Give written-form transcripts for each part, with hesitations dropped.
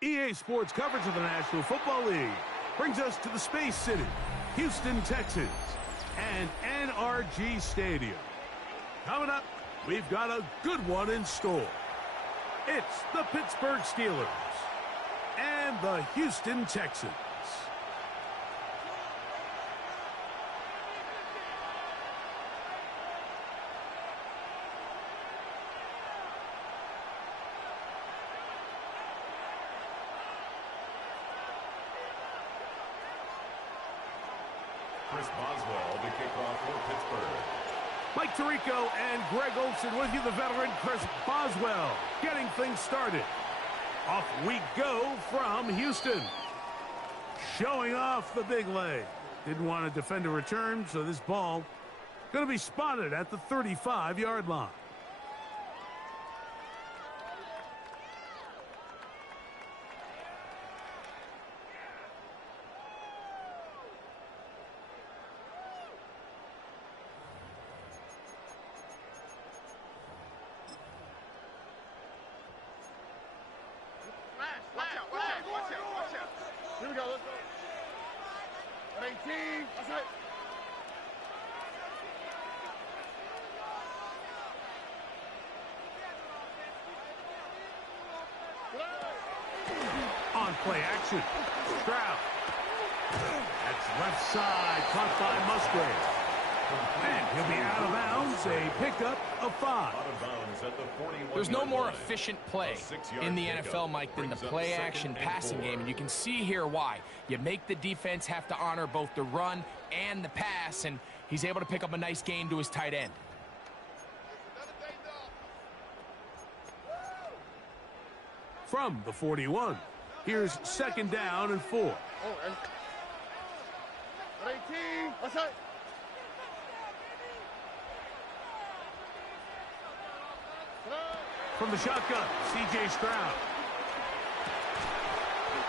EA Sports coverage of the National Football League brings us to the Space City, Houston, Texas, and NRG Stadium. Coming up, we've got a good one in store. It's the Pittsburgh Steelers and the Houston Texans. Chris Boswell to kick off for Pittsburgh. Mike Tirico and Greg Olsen with you, the veteran Chris Boswell, getting things started. Off we go from Houston. Showing off the big leg. Didn't want to defend a return, so this ball going to be spotted at the 35-yard line. Here we go, let's go. 18, that's right. On play action, Stroud. That's left side, caught by Musgrave. And he'll be out of bounds, a pickup of 5. There's no more efficient play in the NFL, Mike, than the play-action passing game, and you can see here why. You make the defense have to honor both the run and the pass, and he's able to pick up a nice gain to his tight end. From the 41, here's 2nd down and 4. 18, that's right. From the shotgun, C.J. Stroud.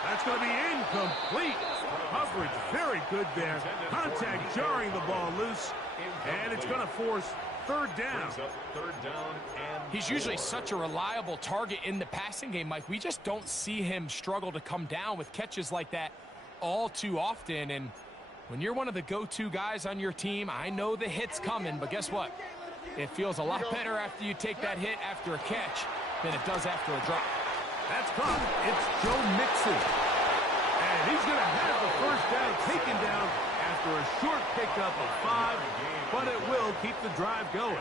That's going to be incomplete. Coverage very good there. Contact jarring the ball loose. And it's going to force 3rd down. He's usually such a reliable target in the passing game, Mike. We just don't see him struggle to come down with catches like that all too often. And when you're one of the go-to guys on your team, I know the hit's coming, but guess what? It feels a lot better after you take that hit after a catch than it does after a drop. That's caught. It's Joe Mixon. And he's going to have the 1st down taken down after a short pickup of 5, but it will keep the drive going.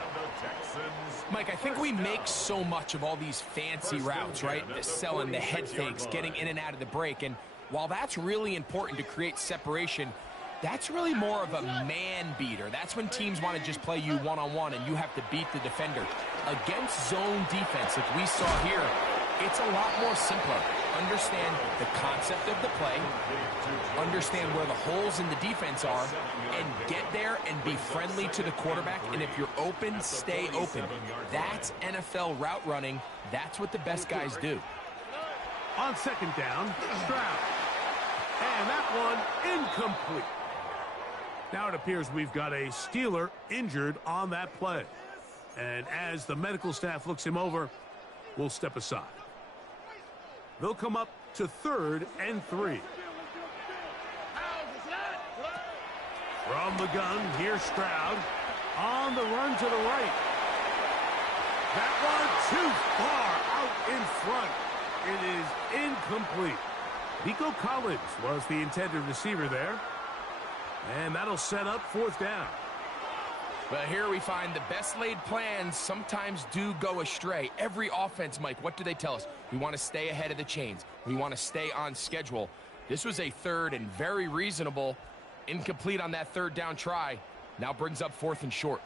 Mike, I think we make so much of all these fancy routes, right? The selling, the head fakes, getting in and out of the break. And while that's really important to create separation, that's really more of a man beater. That's when teams want to just play you one-on-one and you have to beat the defender. Against zone defense, like we saw here, it's a lot more simpler. Understand the concept of the play, understand where the holes in the defense are, and get there and be friendly to the quarterback. And if you're open, stay open. That's NFL route running. That's what the best guys do. On 2nd down, Stroud. And that one incomplete. Now it appears we've got a Steeler injured on that play. And as the medical staff looks him over, we'll step aside. They'll come up to 3rd and 3. From the gun, here's Stroud. On the run to the right. That one too far out in front. It is incomplete. Nico Collins was the intended receiver there. And that'll set up 4th down. But here we find the best laid plans sometimes do go astray. Every offense, Mike, what do they tell us? We want to stay ahead of the chains. We want to stay on schedule. This was a 3rd and very reasonable. Incomplete on that 3rd down try. Now brings up 4th and short.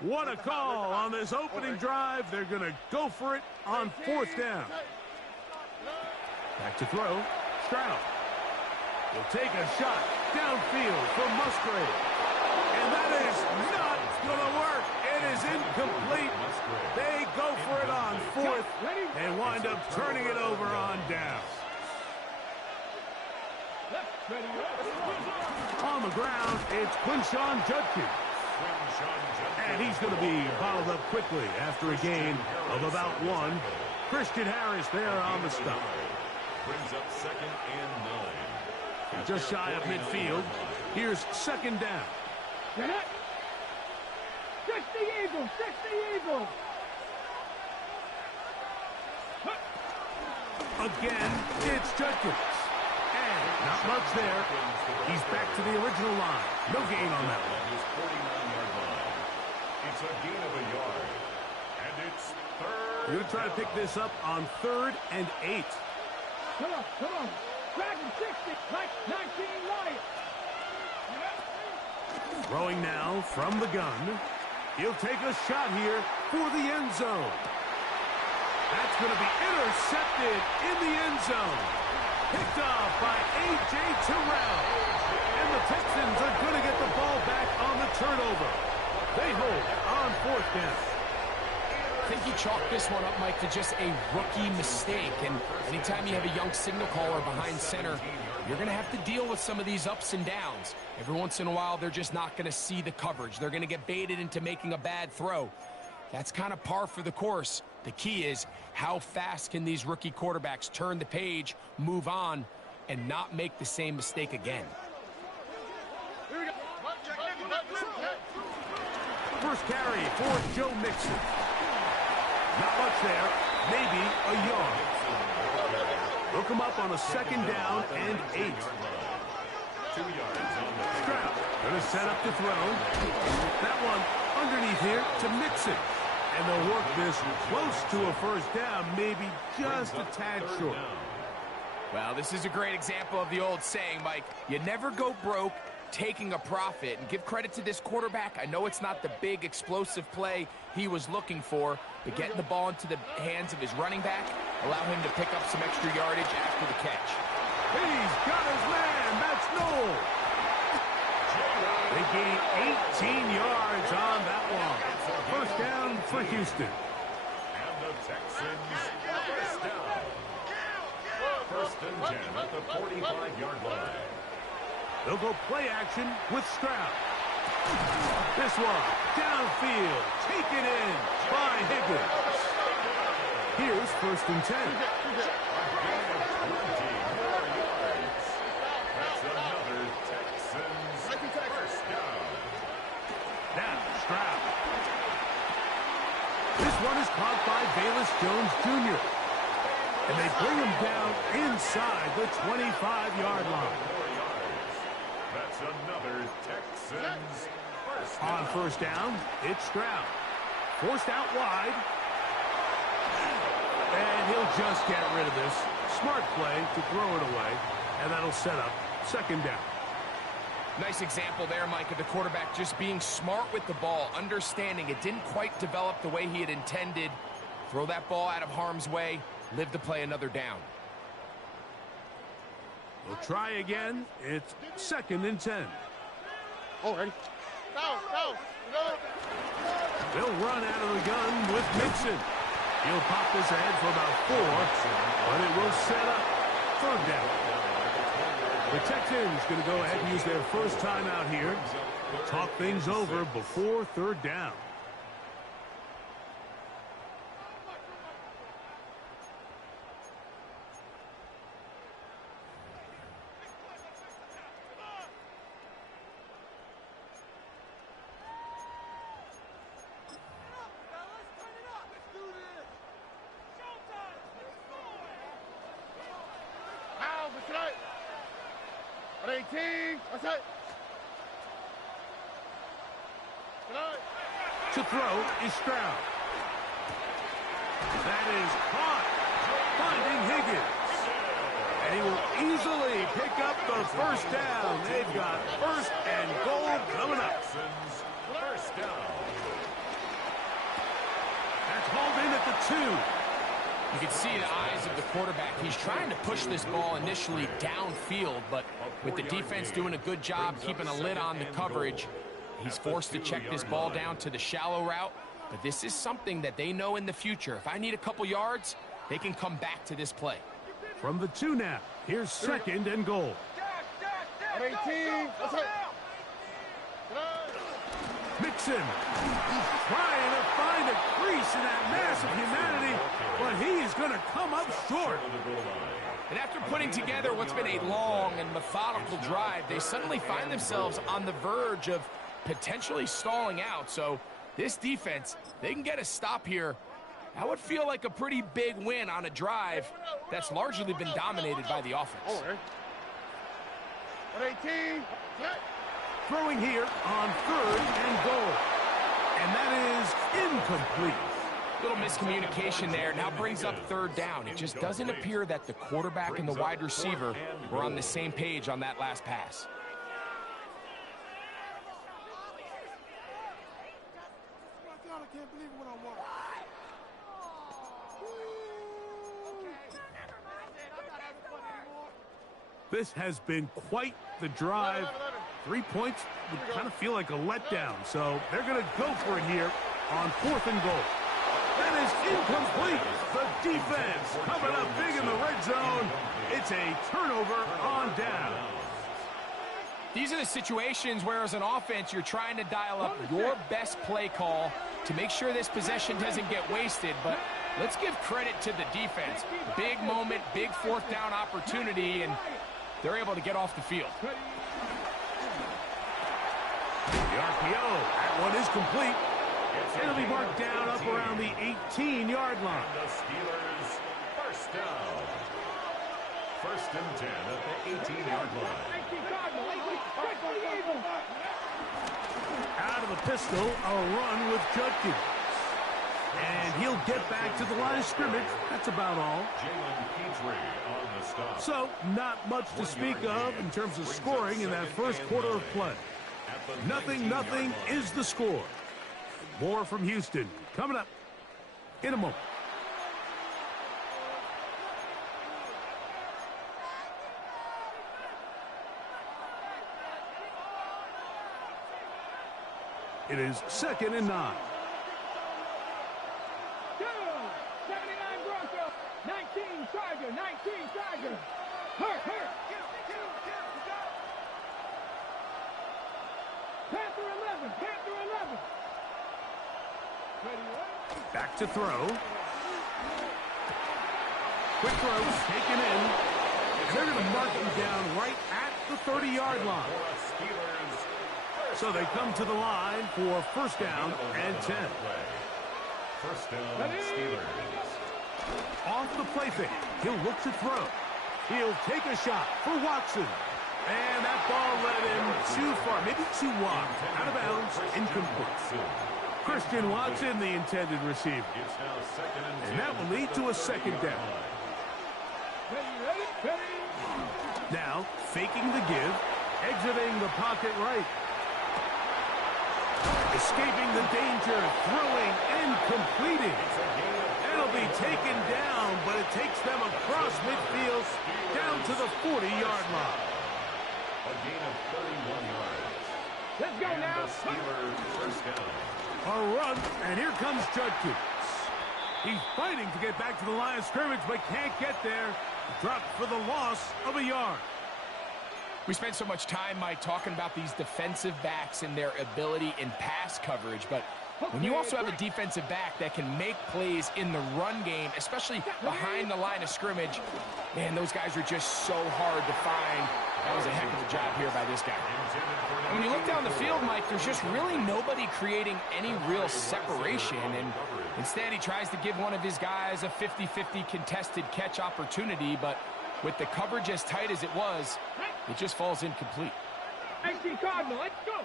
What a call on this opening drive. They're going to go for it on 4th down. Back to throw. Stroud will take a shot downfield from Musgrave. And that is not going to work. It is incomplete. They go for it on 4th and wind up turning it over on down. On the ground, it's Quinshon Judkins. And he's going to be bottled up quickly after a gain of about 1. Christian Harris there on the stop. brings up 2nd and 9. Just shy of midfield. Here's 2nd down. Get it. 60 Eagles, 60 Eagles. Again, it's Judkins. And not much there. He's back to the original line. No gain on that one. His 49-yard line. It's a gain of a yard. And it's 3rd. We're going to try to pick this up on 3rd and 8. Come on, come on. Dragon 60, like 19 Lions. Throwing now from the gun. He'll take a shot here for the end zone. That's going to be intercepted in the end zone. Picked off by A.J. Terrell. And the Texans are going to get the ball back on the turnover. They hold on 4th down. I think he chalked this one up, Mike, to just a rookie mistake. And anytime you have a young signal caller behind center, you're going to have to deal with some of these ups and downs. Every once in a while, they're just not going to see the coverage. They're going to get baited into making a bad throw. That's kind of par for the course. The key is how fast can these rookie quarterbacks turn the page, move on, and not make the same mistake again. First carry for Joe Mixon. Not much there. Maybe a yard. They'll come up on a 2nd down and 8. 2 yards on the Stroud going to set up to throw. That one underneath here to Mixon. And they'll work this close to a 1st down, maybe just a tad short. Well, this is a great example of the old saying, Mike. You never go broke taking a profit. And give credit to this quarterback. I know it's not the big explosive play he was looking for, but getting the ball into the hands of his running back allow him to pick up some extra yardage after the catch. He's got his man. That's Noel. They gain 18 yards on that one. 1st down for Houston. And the Texans 1st down. 1st and 10 at the 45-yard line. They'll go play action with Stroud. This one downfield, taken in by Higgins. Here's 1st and 10. A gain of 20 more yards. That's another Texans 1st down. Now Stroud. This one is caught by Bayless Jones Jr. And they bring him down inside the 25-yard line. That's another Texans 1st down. On 1st down, it's Stroud. Forced out wide. And he'll just get rid of this. Smart play to throw it away. And that'll set up 2nd down. Nice example there, Mike, of the quarterback just being smart with the ball, understanding it didn't quite develop the way he had intended. Throw that ball out of harm's way, live to play another down. We'll try again. It's 2nd and 10. Already. Go. They'll run out of the gun with Mixon. He'll pop this ahead for about 4, but it will set up 3rd down. The Texans going to go ahead and use their 1st timeout here. Talk things over before 3rd down. On 18. That's it. To throw is Stroud. That is caught. Finding Higgins. And he will easily pick up the 1st down. They've got 1st and goal coming up. Texans 1st down. That's hauled in at the 2. You can see the eyes of the quarterback. He's trying to push this ball initially downfield, but with the defense doing a good job keeping a lid on the coverage, he's forced to check this ball down to the shallow route. But this is something that they know in the future. If I need a couple yards, they can come back to this play. From the 2 now, here's 2nd and goal. On 18. That's it. Mixon trying to find a crease in that mass of humanity, but he is going to come up short. To the goal line. And after putting together what's been a long and methodical drive, they suddenly find themselves on the verge of potentially stalling out. So this defense, they can get a stop here. That would feel like a pretty big win on a drive that's largely been dominated by the offense. 18. Throwing here on 3rd and goal. And that is incomplete. Little miscommunication there. Now brings up 3rd down. It just doesn't appear that the quarterback and the wide receiver were on the same page on that last pass. I can't believe what I want. This has been quite the drive. 3 points would kind of feel like a letdown. So they're going to go for it here on 4th and goal. That is incomplete. The defense coming up big in the red zone. It's a turnover on down. These are the situations where, as an offense, you're trying to dial up your best play call to make sure this possession doesn't get wasted. But let's give credit to the defense. Big moment, big 4th down opportunity, and they're able to get off the field. The RPO, that one is complete. It'll be marked down up around the 18-yard line. The Steelers, first down. 1st and 10 at the 18-yard line. Out of the pistol, a run with Judkins. And he'll get back to the line of scrimmage. That's about all. Jalen Petrie on the stop. So, not much to speak of in terms of scoring in that first quarter of play. 0-0 is the score. More from Houston coming up in a moment. It is 2nd and 9. 79 Bronco, 19 Charger, 19 Charger. Hurt. Panther 11, Panther 11. Back to throw. Quick throw taken in. And they're going to mark him down right at the 30-yard line. So they come to the line for 1st down and 10. 1st down, Steelers. Off the play fake. He'll look to throw. He'll take a shot for Watson. And that ball led him too far, maybe too wide. Out of bounds, incomplete. Christian Watson, the intended receiver. And that will lead to a 2nd down. Now, faking the give, exiting the pocket right. Escaping the danger, throwing and completing. It'll be taken down, but it takes them across midfield down to the 40-yard line. A gain of 31 yards. Let's go now. The Steelers, 1st down. A run, and here comes Judkins. He's fighting to get back to the line of scrimmage, but can't get there. Dropped for the loss of a yard. We spent so much time, Mike, talking about these defensive backs and their ability in pass coverage, but when you also have a defensive back that can make plays in the run game, especially behind the line of scrimmage, man, those guys are just so hard to find. That was a heck of a job here by this guy. And when you look down the field, Mike, there's just really nobody creating any real separation, and instead he tries to give one of his guys a 50-50 contested catch opportunity, but with the coverage as tight as it was, it just falls incomplete. 18 Cardinal, let's go.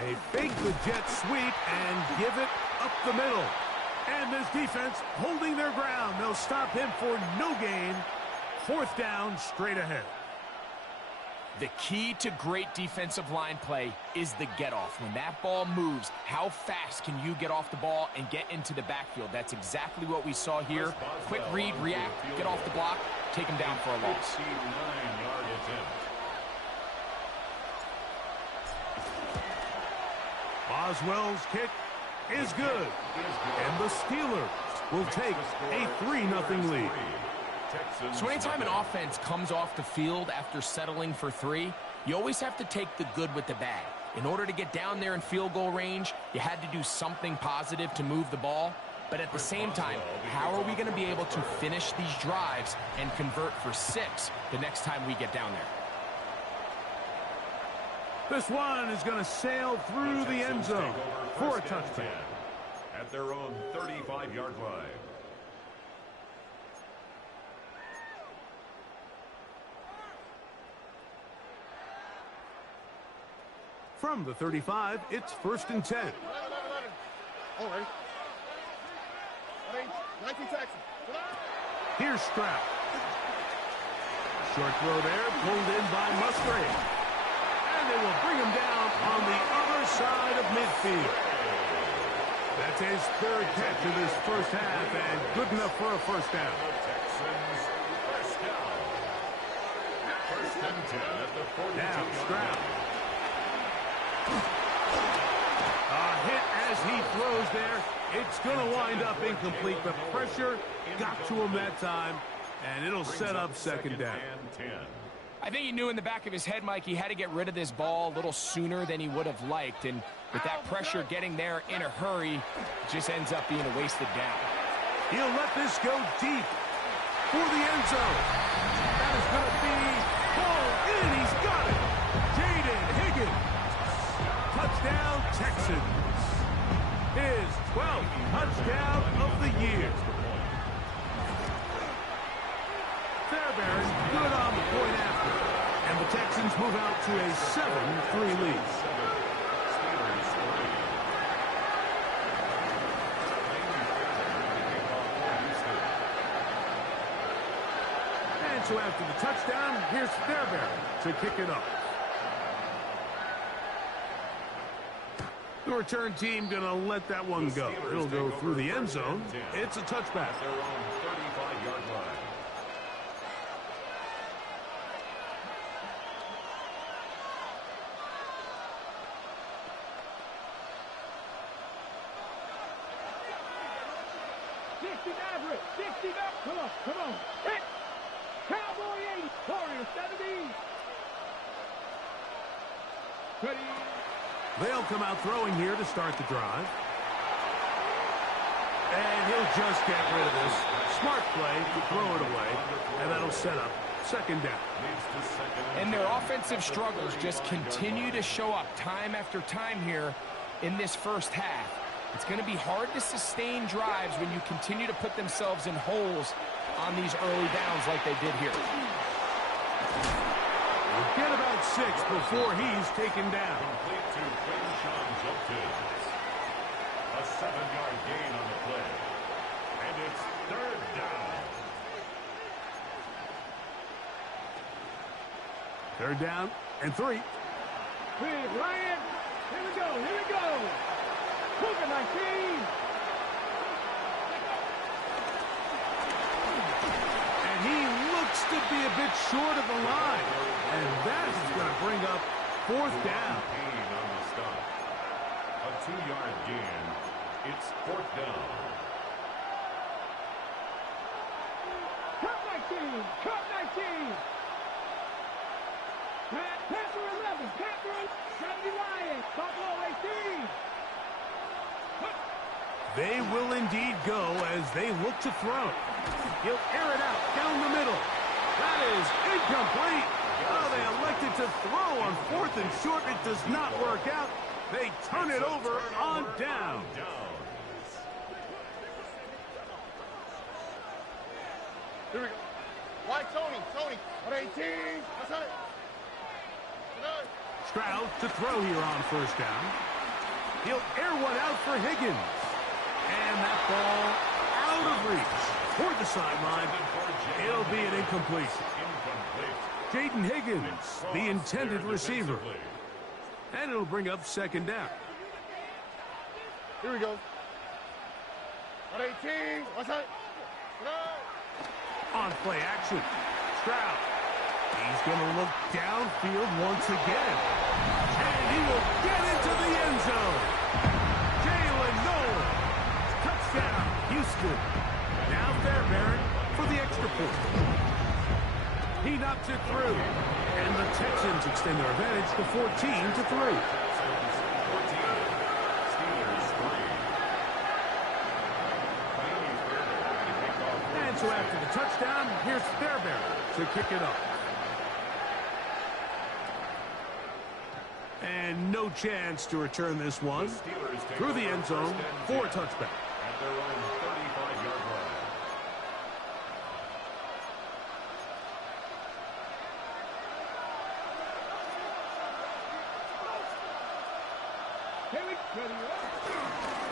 They fake the jet sweep and give it up the middle. And this defense holding their ground. They'll stop him for no gain. 4th down, straight ahead. The key to great defensive line play is the get-off. When that ball moves, how fast can you get off the ball and get into the backfield? That's exactly what we saw here. Quick read, react, get off the block, take him down for a loss. 59-yard attempt. Boswell's kick is good. And the Steelers will take a 3-0 lead. So anytime an offense comes off the field after settling for 3, you always have to take the good with the bad. In order to get down there in field goal range, you had to do something positive to move the ball. But at the same time, how are we going to be able to finish these drives and convert for 6 the next time we get down there? This one is going to sail through the end zone for a touchdown. At their own 35-yard line. From the 35, it's 1st and 10. All right. 19 Texans. Here's Stroud. Short throw there, pulled in by Musgrave. And they will bring him down on the other side of midfield. That's his 3rd catch of this first half, and good enough for a first down. The Texans, first down. 1st and 10 at the 42-yard Now line. Stroud. A hit as he throws there. It's going to wind up incomplete. The pressure got to him that time, and it'll set up 2nd down. And 10. I think he knew in the back of his head, Mike, he had to get rid of this ball a little sooner than he would have liked. And with that pressure getting there in a hurry, it just ends up being a wasted down. He'll let this go deep for the end zone. That is going to be pulled in. He's got it. Jaden Higgins. Touchdown, Texans. His 12th touchdown of the year. Fairbairn good on the point after. And the Texans move out to a 7-3 lead. And so after the touchdown, here's Fairbairn to kick it off. The return team going to let that one go. It'll go through the end zone. It's a touchback. Their own 35-yard line. Come on. Hit. Cowboy 80. Warrior 70. Ready. They'll come out throwing here to start the drive. And he'll just get rid of this. Smart play to throw it away. And that'll set up 2nd down. And their offensive struggles just continue to show up time after time here in this first half. It's going to be hard to sustain drives when you continue to put themselves in holes on these early downs like they did here. We'll get about 6 before he's taken down. Complete to Quinshon Judkins. A 7-yard gain on the play. And it's 3rd down. 3rd down and 3. Quick, Ryan. Here we go. Here we go. Cougar 19. And he looks to be a bit short of the line. And that is going to bring up 4th down. Gain on the stop. A 2-yard gain. It's 4th down. Cut 19. Cut 19. Panther 11. Panther 70 Lions. Buffalo 18. They will indeed go as they look to throw. He'll air it out down the middle. That is incomplete. Oh, they elected to throw on 4th and short. It does not work out. They turn it over on down. Here we go. Why Tony? Tony. 18. That's it. Stroud to throw here on 1st down. He'll air one out for Higgins. And that ball out of reach toward the sideline. It'll be an incompletion. Jaden Higgins, the intended receiver. And it'll bring up 2nd down. Here we go. 18. What's that? On play action, Stroud. He's going to look downfield once again. And he will get into the end zone. Jalen Noel. Touchdown, Houston. Now Fairbairn for the extra point. He knocks it through. And the Texans extend their advantage to 14-3. So after the touchdown, here's Fairbairn to kick it off. And no chance to return this one through the end zone for a touchback. At their own 35-yard line.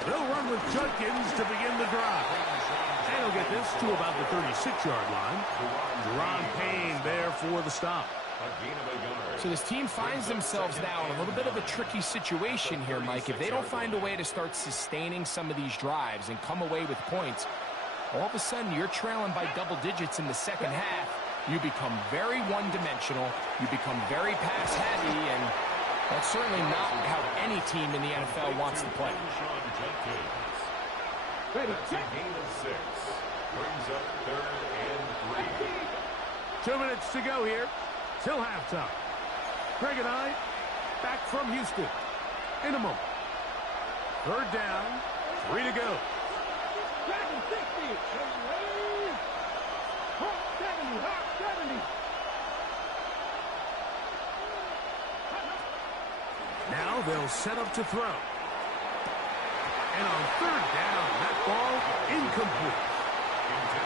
They'll run with Judkins to begin the drive. And he'll get this to about the 36-yard line. Ron Payne there for the stop. So this team finds themselves now in a little bit of a tricky situation here, Mike. If they don't find a way to start sustaining some of these drives and come away with points, all of a sudden you're trailing by double digits in the second half. You become very one-dimensional. You become very pass-heavy, and that's certainly not how any team in the NFL wants to play. That's a gain of 6. Brings up 3rd and 3. 2 minutes to go here till halftime. Greg and I back from Houston in a moment. 3rd down, 3 to go. Now they'll set up to throw. And on 3rd down, that ball incomplete.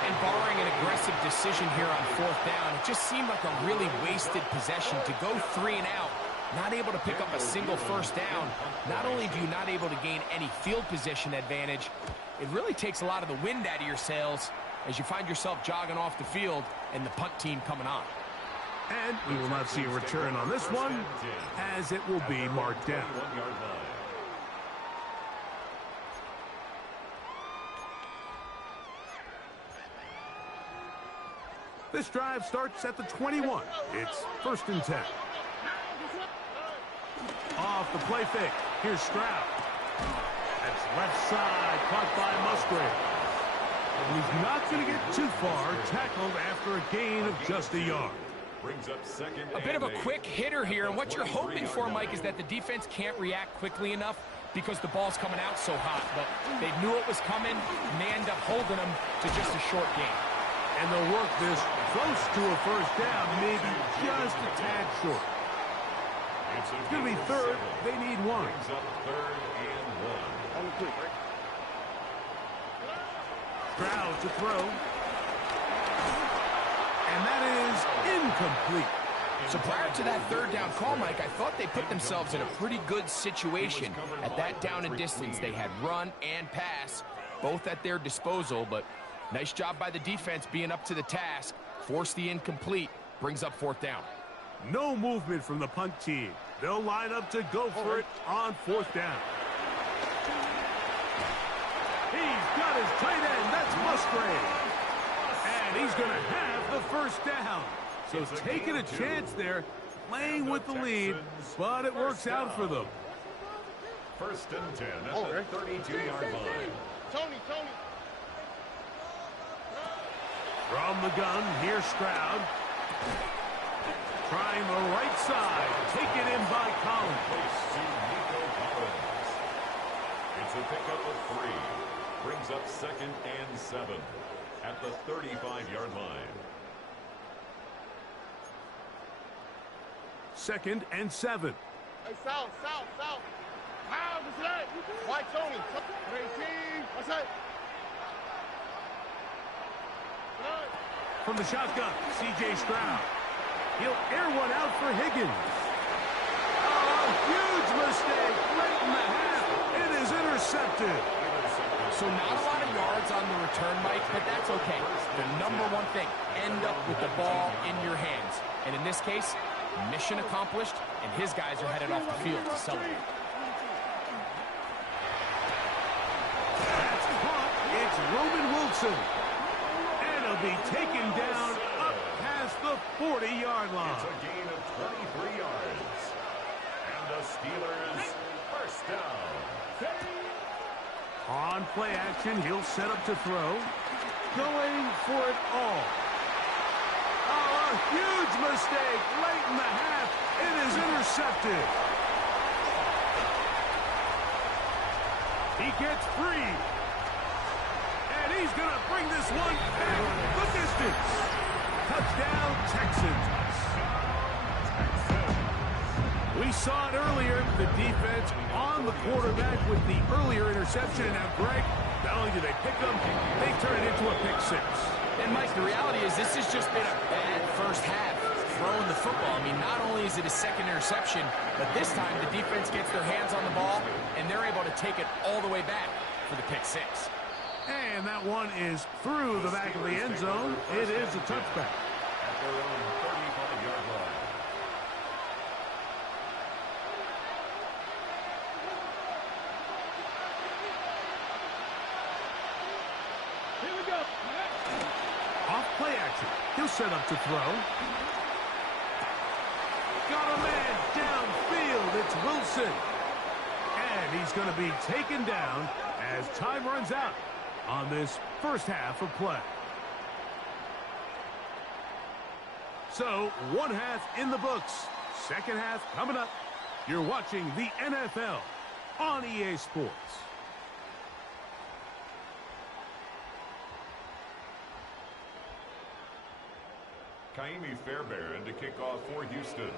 And barring an aggressive decision here on 4th down, it just seemed like a really wasted possession to go 3 and out, not able to pick up a single 1st down. Not only do you not able to gain any field position advantage, it really takes a lot of the wind out of your sails as you find yourself jogging off the field and the punt team coming on. And we will not see a return on this one, as it will be marked down. This drive starts at the 21. It's 1st and 10. Off the play fake. Here's Stroud. That's left side, caught by Musgrave. And he's not going to get too far, tackled after a gain of just a yard. Brings up 2nd. A bit of a quick hitter here, and what you're hoping for, Mike, is that the defense can't react quickly enough because the ball's coming out so hot. But they knew it was coming, and they end up holding them to just a short gain. And they'll work this close to a 1st down, maybe just a tad short. It's going to be 3rd. They need 1. Brings up 3rd and 1. Stroud to throw. And that is incomplete. So prior to that 3rd down call, Mike, I thought they put themselves in a pretty good situation. At that down and distance, they had run and pass, both at their disposal, but nice job by the defense being up to the task. Force the incomplete, brings up 4th down. No movement from the punt team. They'll line up to go for it on 4th down. He's got his tight end. That's Musgrave. And he's going to have the 1st down. So taking a chance there, playing with the lead, but it works out for them. 1st and 10 at the 32-yard line. Tony. From the gun, here's Stroud. Trying the right side. Taken in by Collins. It's a pickup of 3. Brings up 2nd and 7 at the 35-yard line. 2nd and 7. Hey, south. How is that? Why, Tony? 18. What's that? From the shotgun, C.J. Stroud. He'll air one out for Higgins. Oh, huge mistake late in the half. It is intercepted. So not a lot of yards on the return, Mike, but that's okay. The number one thing, end up with the ball in your hands. And in this case, mission accomplished, and his guys are headed off the field to celebrate. That's caught. It's Roman Wilson. And he'll be taken down up past the 40-yard line. It's a gain of 23 yards. And the Steelers 1st down. On play action, he'll set up to throw. Going for it all. Oh, a huge mistake late in the half. It is intercepted. He gets free. And He's going to bring this one back the distance. Touchdown, Texans. We saw it earlier, the defense on the quarterback with the earlier interception. And now, Greg, not only do they pick them, they turn it into a pick six. And, Mike, the reality is this has just been a bad first half throwing the football. I mean, not only is it a second interception, but this time the defense gets their hands on the ball, and they're able to take it all the way back for the pick six. And that one is through the back of the end zone. It is a touchback. At their own 35-yard line. Here we go. Off play action. He'll set up to throw. Got a man downfield. It's Wilson. And he's going to be taken down as time runs out on this first half of play. So, one half in the books. Second half coming up. You're watching the NFL on EA Sports. Kaimi Fairbairn to kick off for Houston.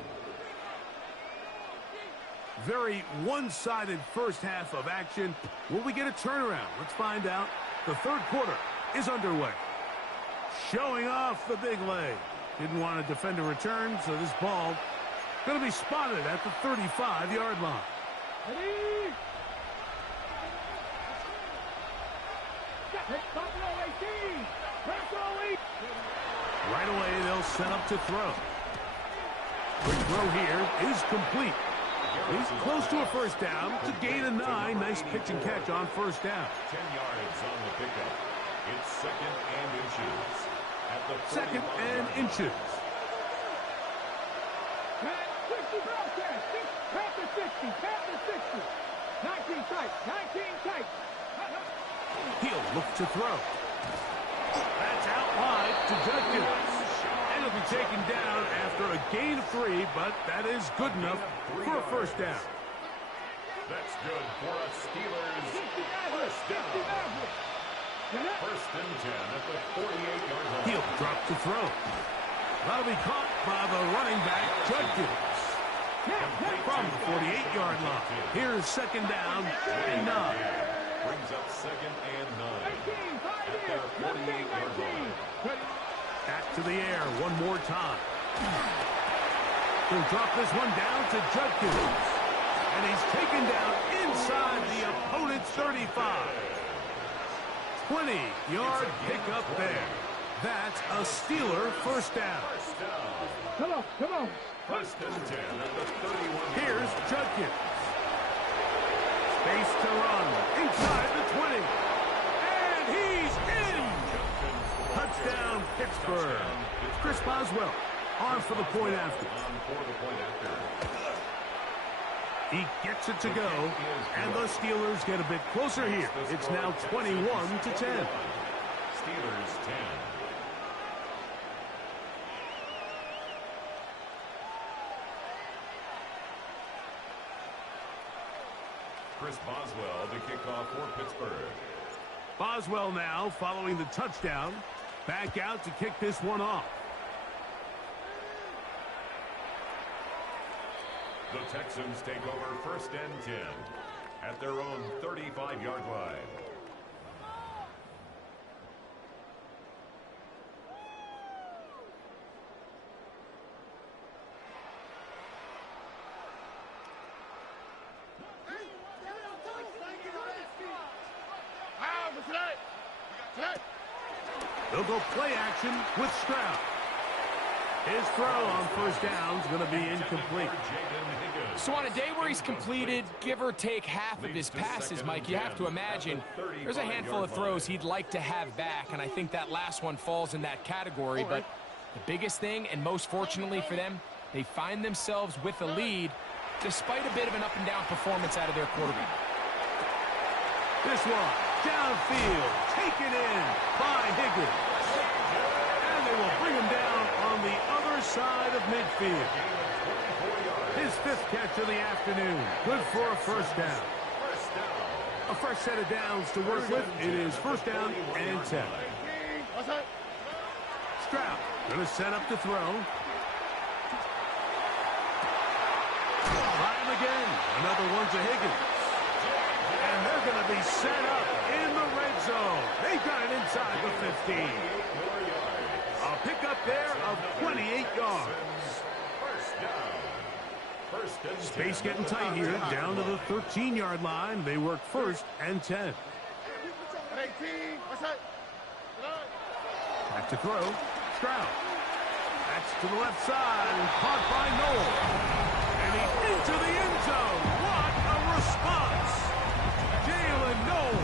Very one-sided first half of action. Will we get a turnaround? Let's find out. The third quarter is underway. Showing off the big leg. Didn't want to defend a return, so this ball going to be spotted at the 35-yard line. Ready? Right away, they'll set up to throw. Quick throw here is complete. He's close to a first down to gain a 9. Nice pitch and catch on first down. 10 yards on the pickup. It's second and inches. At the Second and inches. 60 broadcast. Tap the 60. Tap the 60. 19 tight. 19 tight. He'll look to throw. That's out wide to Judkins. And he'll be taken down after a gain of 3, but that is good enough for a first down. That's good for a Steelers first down. First and 10 at the 48-yard line. He'll drop to throw. That'll be caught by the running back, Judkins. From the 48-yard line. Here's second down and 9. Brings up second and 9 at their 48-yard line. Back to the air one more time. He'll drop this one down to Judkins. And he's taken down inside the opponent's 35. 20-yard pickup there. That's a Steeler first down. Come on, come on. First and 10 at the 31. Here's Judkins. Space to run inside the 20. And he's in. Touchdown, Pittsburgh. Chris Boswell on for the point after. He gets it to go, and the Steelers get a bit closer here. It's now 21-10. Steelers 10. Chris Boswell to kick off for Pittsburgh. Boswell now following the touchdown. Back out to kick this one off. The Texans take over first and 10 at their own 35-yard line. They'll go play action with Stroud. His throw on first down is going to be incomplete. So on a day where he's completed, give or take half of his passes, Mike, you have to imagine there's a handful of throws he'd like to have back, and I think that last one falls in that category. But the biggest thing, and most fortunately for them, they find themselves with a lead despite a bit of an up-and-down performance out of their quarterback. This one, downfield, taken in by Higgins. And they will bring him down on the other side of midfield. His fifth catch of the afternoon. Good for a first down. A fresh set of downs to work with. It is first down and 10. Stroud going to set up to throw. Try him again. Another one to Higgins. And they're going to be set up in the red zone. They've got it inside the 15. A pickup there of 28 yards. Space getting tight here. Down to the 13-yard line. They work first and 10. Back to throw. Stroud. That's to the left side. Caught by Noel. And he's into the end zone. What a response. Jalen Noel.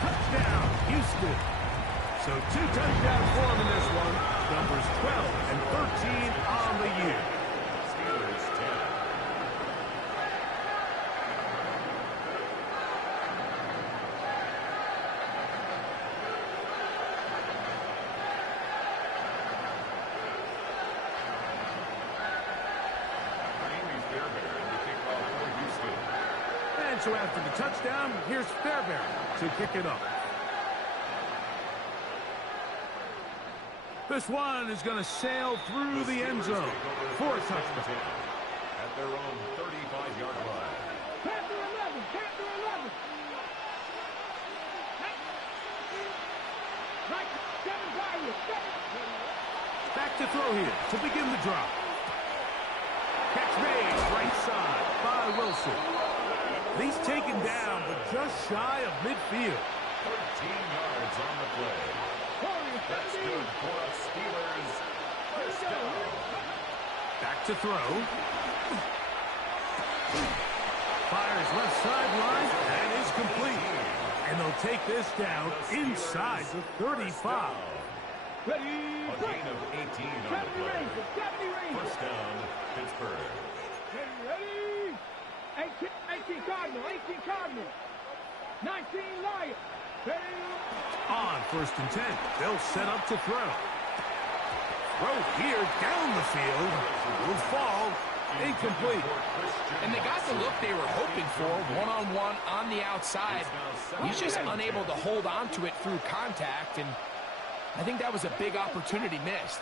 Touchdown, Houston. So 2 touchdowns for him in this one. Numbers 12 and 13 on the year. Steelers 10. So after the touchdown, here's Fairbairn to kick it off. This one is going to sail through the end zone for a touchdown. At their own 35-yard line. Panther 11, Panther 11. Right, 7 value, 7. Back to throw here to begin the drop. Catch made right side by Wilson. He's taken down, but just shy of midfield. 13 yards on the play. That's good for us Steelers. First down. Back to throw. Fires left sideline and is complete. And they'll take this down inside the 35. Ready, A gain of 18 on the play. First down, Pittsburgh. Ready, 18 Cardinal, 18 Cardinal. 19 Lions. Ready. On first and 10, they'll set up to throw. Throw here down the field. Will fall. Incomplete. And they got the look they were hoping for, one-on-one on the outside. He's just unable to hold on to it through contact, and I think that was a big opportunity missed.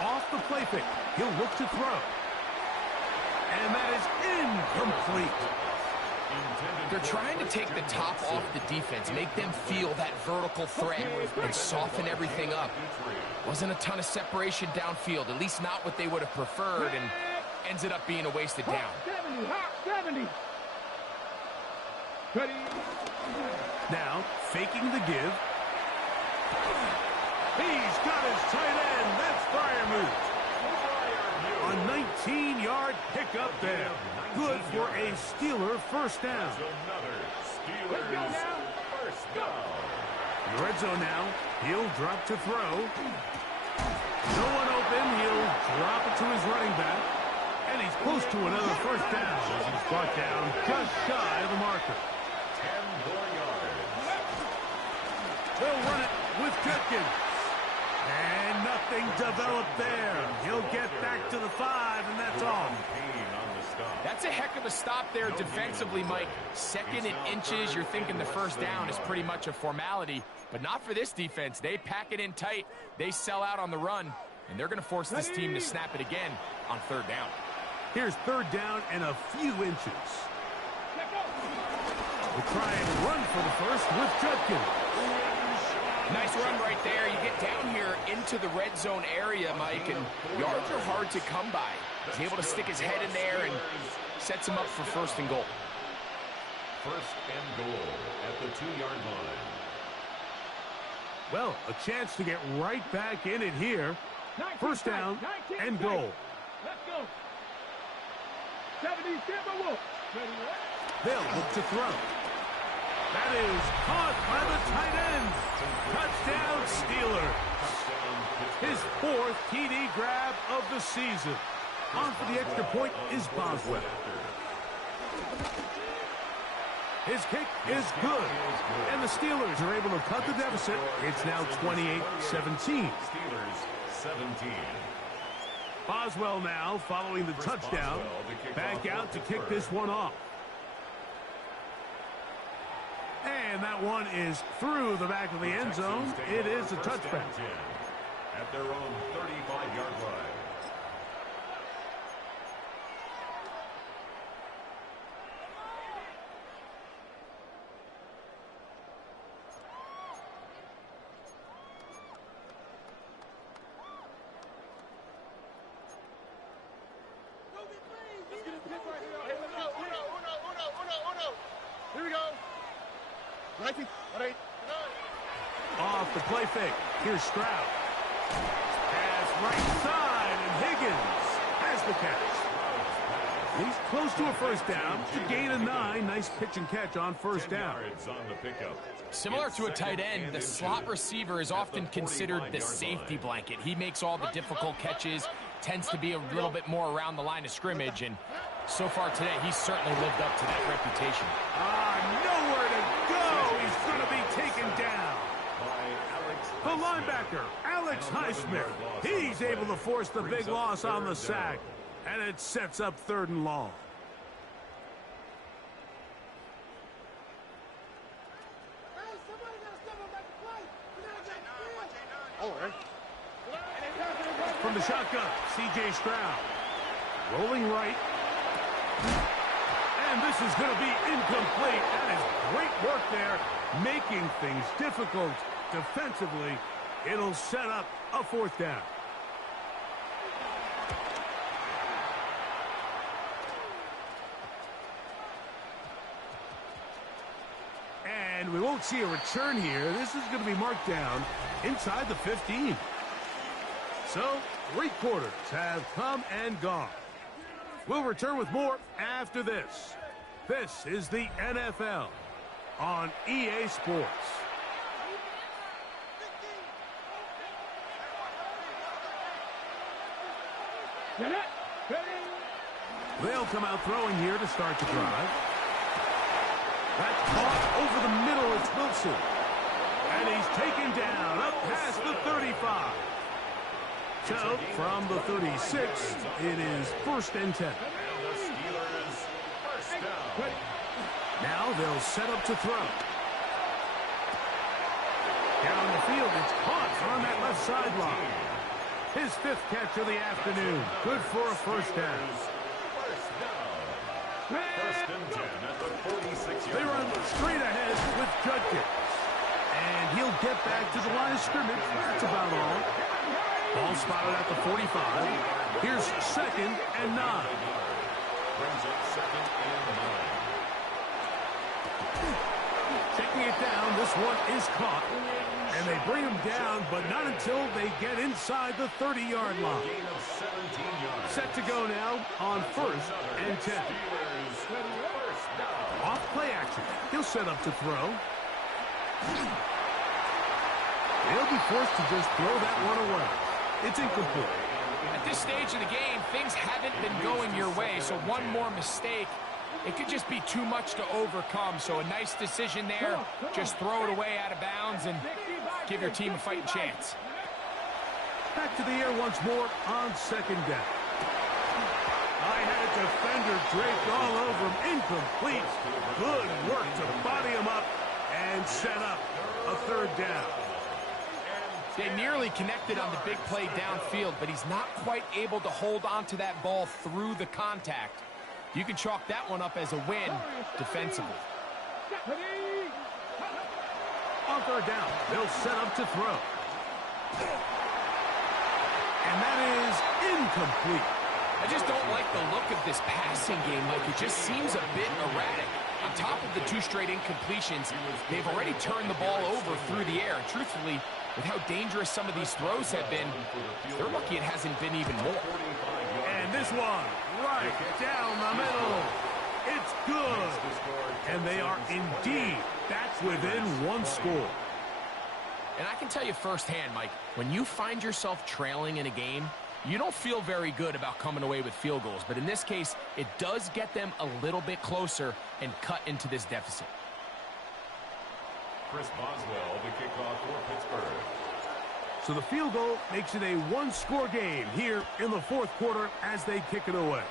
Off the play fake. He'll look to throw. And that is incomplete. They're trying to take the top off the defense, make them feel that vertical threat, and soften everything up. Wasn't a ton of separation downfield, at least not what they would have preferred, and ends it up being a wasted down. 70, hot 70. Ready. Now, faking the give. He's got his tight end. That's Freiermuth. A 19-yard pickup there. Good for a Steeler first down. Let's go now. First down. In the red zone now. He'll drop to throw. No one open. He'll drop it to his running back. And he's close to another first down as he's brought down just shy of the marker. 10 more yards. They'll run it with Judkins. And nothing developed there. He'll get back to the 5, and that's all. That's a heck of a stop there defensively, Mike. Second and inches, you're thinking the first down is pretty much a formality, but not for this defense. They pack it in tight. They sell out on the run, and they're going to force this team to snap it again on third down. Here's third down and a few inches. We'll try and run for the first with Judkins. Nice run right there. You get down here into the red zone area, Mike, and yards are hard to come by. He's able to stick his head in there and sets him up for first and goal. First and goal at the 2-yard line. Well, a chance to get right back in it here. First down and goal. Let's go. 70 Timberwolves. They'll look to throw. That is caught by the tight end. Touchdown, Steelers. His 4th TD grab of the season. On for the extra point is Boswell. His kick is good. And the Steelers are able to cut the deficit. It's now 28-17. Steelers 17. Boswell now following the touchdown. Back out to kick this one off. And that one is through the back of the end zone. It is a touchback. At their own 35-yard line. Here we go. Right. Off the play fake. Here's Stroud. Pass right side, and Higgins has the catch. He's close to a first down to gain a 9. Nice pitch and catch on first down. Similar to a tight end, the slot receiver is often considered the safety blanket. He makes all the difficult catches, tends to be a little bit more around the line of scrimmage, and so far today, he's certainly lived up to that reputation. Nowhere to go. He's going to be taken down. The linebacker, Alex Highsmith. He's able to force the big loss on the sack, and it sets up 3rd and long. From the shotgun, C.J. Stroud. Rolling right. And this is going to be incomplete. That is great work there, making things difficult defensively. It'll set up a 4th down. And we won't see a return here. This is going to be marked down inside the 15. So, 3 quarters have come and gone. We'll return with more after this. This is the NFL on EA Sports. They'll come out throwing here to start the drive. That's caught over the middle. It's Wilson. And he's taken down up past the 35. So, from the 36, it is 1st and 10. Now they'll set up to throw. Down the field, it's caught on that left sideline. His 5th catch of the afternoon. Good for a 1st down. 1st and 10 at the 46-yard line. They run straight ahead with Judkins. And he'll get back to the line of scrimmage. That's about all. Ball spotted at the 45. Here's 2nd and 9. Brings up 2nd and 9. Taking it down, this one is caught. And they bring him down, but not until they get inside the 30-yard line. Gain of 17 yards. Set to go now on 1st and 10. Off play action. He'll set up to throw. He'll be forced to just throw that one away. It's incomplete. At this stage of the game, things haven't been going your way, so one more mistake, it could just be too much to overcome. So a nice decision there. Just throw it away out of bounds and give your team a fighting chance. Back to the air once more on 2nd down. I had a defender draped all over him. Incomplete. Good work to body him up and set up a 3rd down. They nearly connected on the big play downfield, but he's not quite able to hold on to that ball through the contact. You can chalk that one up as a win defensively. On 3rd down, they'll set up to throw. And that is incomplete. I just don't like the look of this passing game. Like, it just seems a bit erratic. On top of the 2 straight incompletions, they've already turned the ball over through the air. And truthfully, with how dangerous some of these throws have been, they're lucky it hasn't been even more. And this one, right down the middle. It's good. And they are indeed back within 1 score. And I can tell you firsthand, Mike, when you find yourself trailing in a game, you don't feel very good about coming away with field goals. But in this case, it does get them a little bit closer and cut into this deficit. Chris Boswell, the kickoff for Pittsburgh. So the field goal makes it a 1-score game here in the 4th quarter as they kick it away.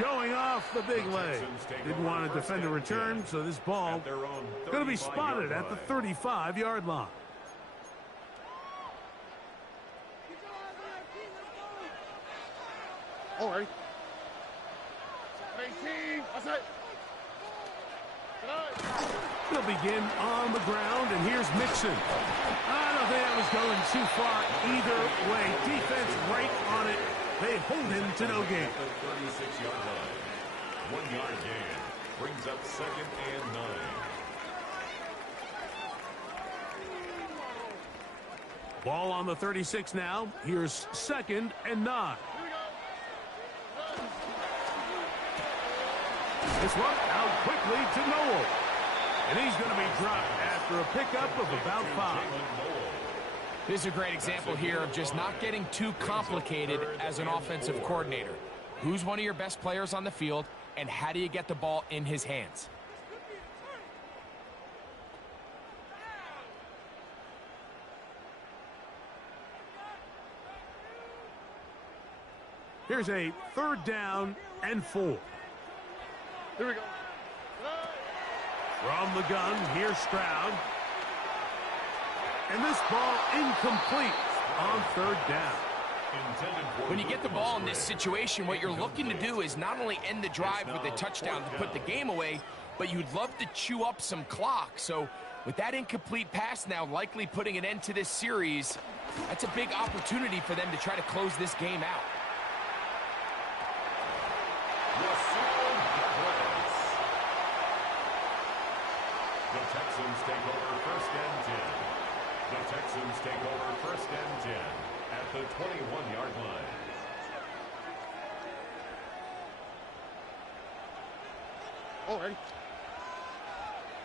showing off the big leg. Didn't want to defend the return, so this ball going to be spotted at the 35-yard line. All right. 18. That's it. He'll begin on the ground, and here's Mixon. I don't think that was going too far either way. Defense right on it. They hold him to no gain. 36-yard line. 1 yard gain. Brings up 2nd and 9. Ball on the 36 now. Here's 2nd and 9. This one out quickly to Noel. And he's going to be dropped after a pickup of about 5. This is a great example here of just not getting too complicated as an offensive coordinator. Who's one of your best players on the field, and how do you get the ball in his hands? Here's a 3rd down and 4. Here we go. From the gun, here's Stroud. And this ball incomplete on 3rd down. When you get the ball in this situation, what you're looking to do is not only end the drive with a touchdown to put the game away, but you'd love to chew up some clock. So with that incomplete pass now likely putting an end to this series, that's a big opportunity for them to try to close this game out. The Texans take over 1st and 10. The Texans take over 1st and 10 at the 21-yard line. All right.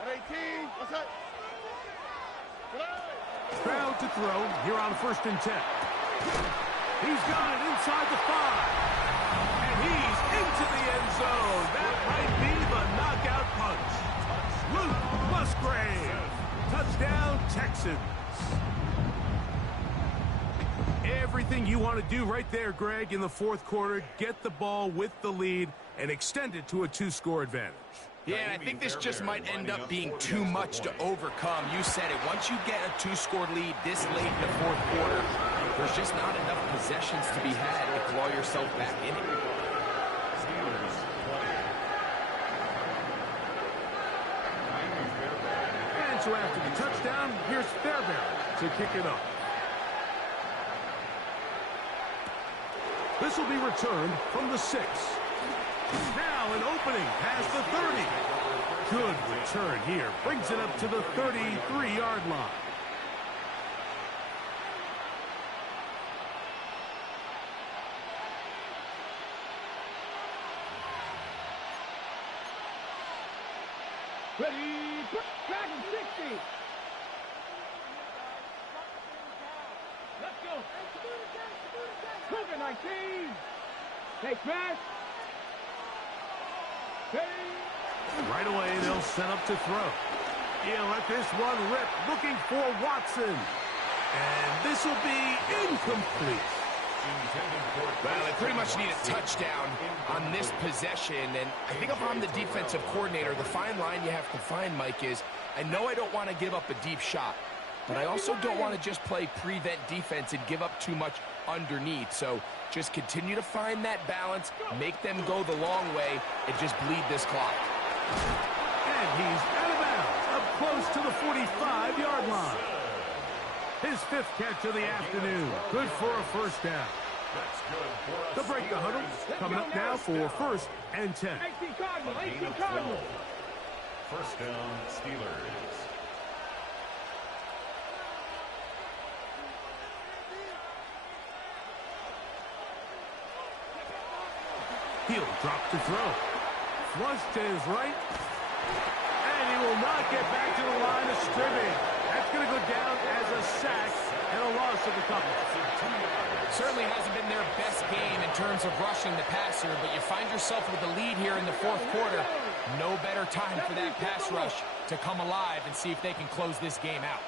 At 18. What's that? Stroud to throw here on 1st and 10. He's got it inside the 5. And he's into the end zone. That might be the knockout punch. Luke Musgrave. Touchdown, Texans. Everything you want to do right there, Greg, in the 4th quarter. Get the ball with the lead and extend it to a 2-score advantage. Yeah, and I think this just might end up being too much to overcome. You said it. Once you get a 2-score lead this late in the 4th quarter, there's just not enough possessions to be had to claw yourself back in it. And so after the touchdown, here's Fairbairn to kick it off. This will be returned from the 6. Now an opening past the 30. Good return here. Brings it up to the 33-yard line. Ready, back in 60. Let's go. Cougar 19. Take pass. Right away, they'll set up to throw. He'll let this one rip, looking for Watson. And this will be incomplete. Well, they pretty much need a touchdown on this possession, and I think if I'm the defensive coordinator, the fine line you have to find, Mike, is I know I don't want to give up a deep shot, but I also don't want to just play prevent defense and give up too much underneath. So just continue to find that balance, make them go the long way, and just bleed this clock. And he's out of bounds, up close to the 45-yard line. His 5th catch of the afternoon. Good for a 1st down. The break the huddle. Coming up now for 1st and 10. 18 Cardinal, 18 Cardinal. 1st down, Steelers. He'll drop to throw. Flush to his right. And he will not get back to the line of scrimmage. That's going to go down as a sack and a loss of a couple. Certainly hasn't been their best game in terms of rushing the passer, but you find yourself with the lead here in the 4th quarter. No better time for that pass rush to come alive and see if they can close this game out.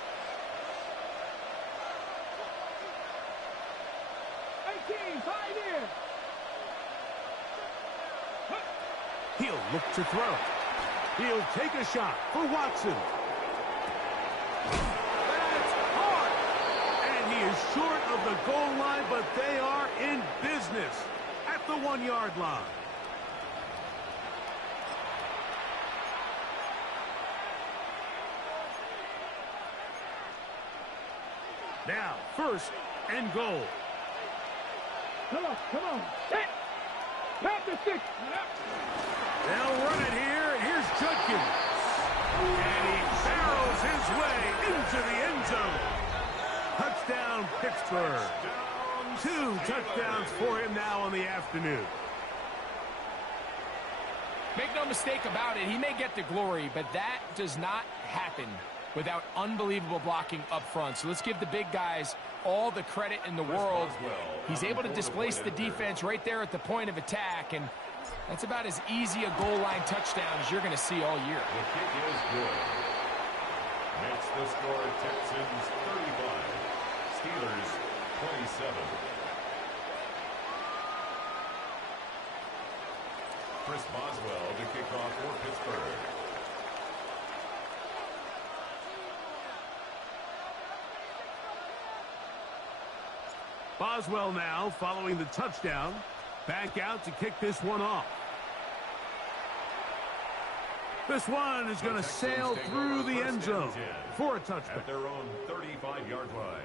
18, tight end. He'll look to throw. He'll take a shot for Watson. That's hard. And he is short of the goal line, but they are in business at the 1-yard line. Now, first and goal. Come on, come on. Hit. Pat the 6. They'll run it here, and here's Judkins. And he barrels his way into the end zone. Touchdown, Pittsburgh. 2 touchdowns for him now on the afternoon. Make no mistake about it, he may get the glory, but that does not happen without unbelievable blocking up front. So let's give the big guys all the credit in the world. He's able to displace the defense right there at the point of attack, and that's about as easy a goal line touchdown as you're going to see all year. The kick is good. Makes the score Texans 35, Steelers 27. Chris Boswell to kick off for Pittsburgh. Boswell now following the touchdown. Back out to kick this one off. This one is going to sail through the end zone for a touchdown. At their own 35-yard line.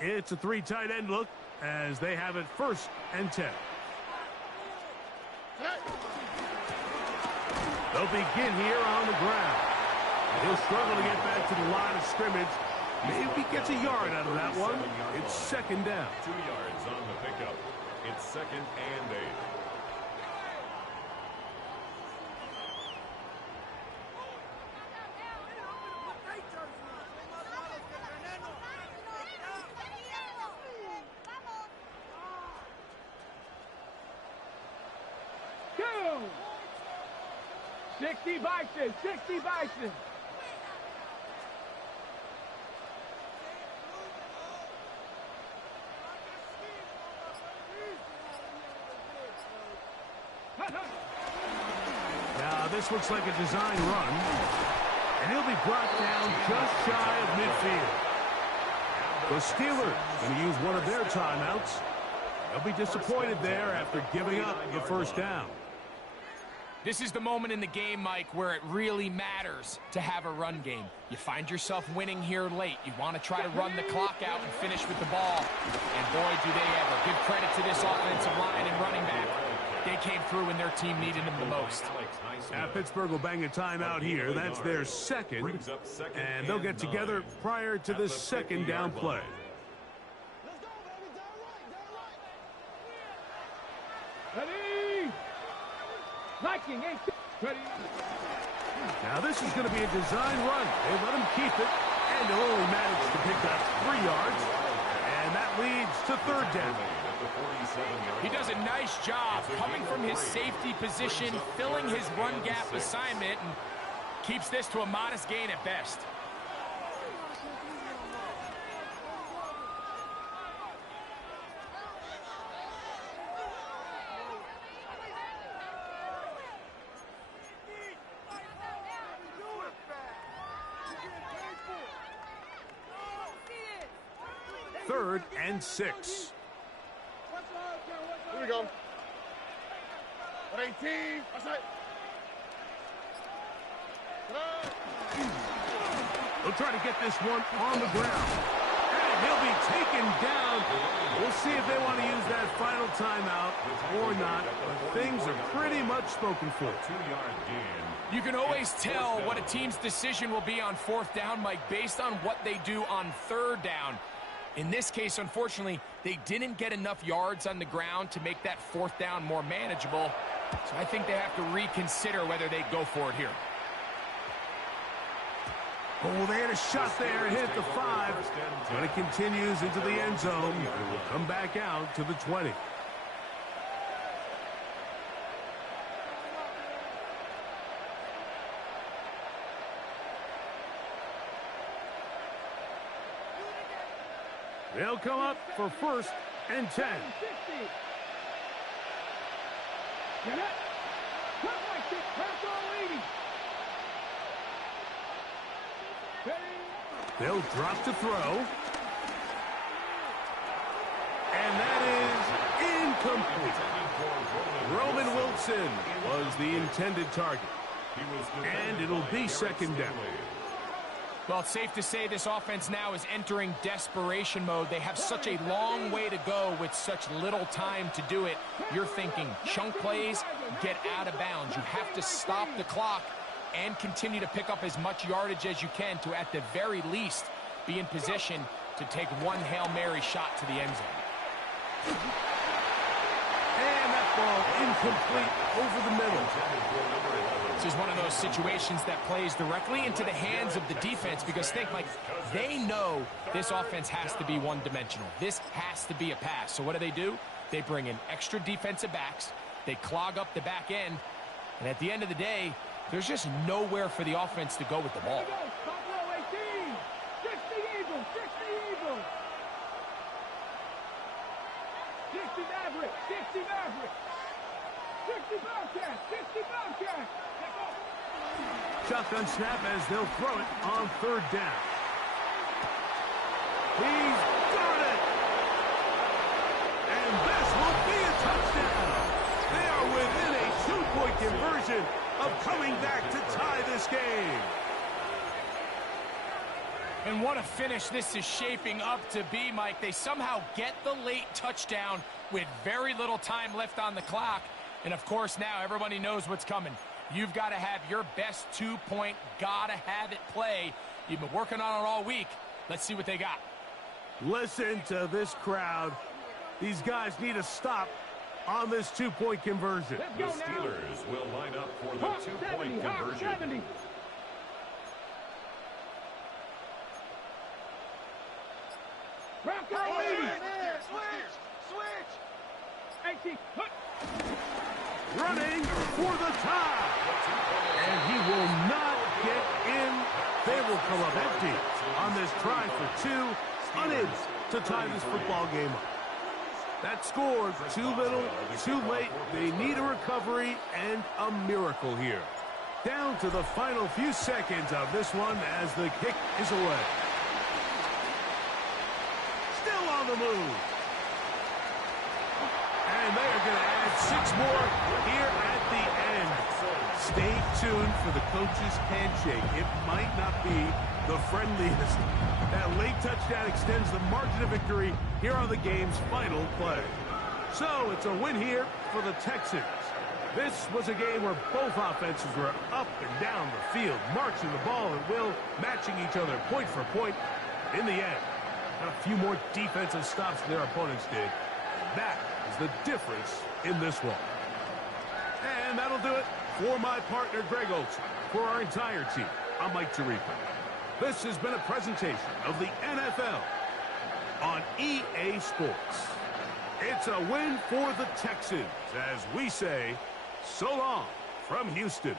It's a 3 tight end look as they have it first and 10. They'll begin here on the ground. He'll struggle to get back to the line of scrimmage. Maybe gets a yard out of that one. It's second down. 2 yards on the pickup. It's second and 8. Go! 60 Bison, 60 Bison. Now this looks like a design run. And he'll be brought down just shy of midfield. The Steelers going to use one of their timeouts. They'll be disappointed there after giving up the first down. This is the moment in the game, Mike, where it really matters to have a run game. You find yourself winning here late. You want to try to run the clock out and finish with the ball. And boy, do they ever. Give credit to this offensive line and running back. They came through when their team needed them the most. Now Pittsburgh will bang a timeout here. That's their second. And they'll get together prior to the second down play. Ready? Liking, ready? Now this is going to be a design run. They let him keep it, and they'll only manage to pick up 3 yards. And that leads to third down. He does a nice job coming from his safety position, filling his run gap assignment, and keeps this to a modest gain at best. Third and 6. Here we go. 18. Outside. They'll try to get this one on the ground. And he'll be taken down. We'll see if they want to use that final timeout or not. But things are pretty much spoken for. 2-yard gain. You can always tell what a team's decision will be on fourth down, Mike, based on what they do on third down. In this case, unfortunately, they didn't get enough yards on the ground to make that fourth down more manageable. So I think they have to reconsider whether they go for it here. Oh, they had a shot there and hit the 5. But it continues into the end zone. It will come back out to the 20. They'll come up for 1st and 10. 60. Get it. Cut like this. Pass all 80. They'll drop to throw. And that is incomplete. Roman Wilson was the intended target. And it'll be 2nd down. Well, it's safe to say this offense now is entering desperation mode. They have such a long way to go with such little time to do it. You're thinking chunk plays, get out of bounds. You have to stop the clock and continue to pick up as much yardage as you can to, at the very least, be in position to take one Hail Mary shot to the end zone. And that ball incomplete over the middle. This is one of those situations that plays directly into the hands of the defense because think, Mike, they know this offense has to be one-dimensional. This has to be a pass. So what do? They bring in extra defensive backs. They clog up the back end. And at the end of the day, there's just nowhere for the offense to go with the ball. 60 Maverick, 60 Maverick, 60 Bobcat, 60 Bobcat. Shotgun snap as they'll throw it on 3rd down. He's got it! And this will be a touchdown! They are within a 2-point conversion of coming back to tie this game. And what a finish this is shaping up to be, Mike. They somehow get the late touchdown with very little time left on the clock. And, of course, now everybody knows what's coming. You've got to have your best 2-point, gotta have it play. You've been working on it all week. Let's see what they got. Listen to this crowd. These guys need a stop on this 2-point conversion. The Steelers will line up for the 2-point conversion. Running for the tie. And he will not get in. They will come up empty on this try for 2. Unable to tie this football game up. That scored too little, too late. They need a recovery and a miracle here. Down to the final few seconds of this one as the kick is away. Still on the move. And they are going to add 6 more here at the end. Stay tuned for the coach's handshake. It might not be the friendliest. That late touchdown extends the margin of victory here on the game's final play. So it's a win here for the Texans. This was a game where both offenses were up and down the field, marching the ball at will, matching each other point for point. In the end, a few more defensive stops than their opponents did. That is the difference in this one. And that'll do it for my partner, Greg Olson. For our entire team, I'm Mike Tirico. This has been a presentation of the NFL on EA Sports. It's a win for the Texans as we say so long from Houston.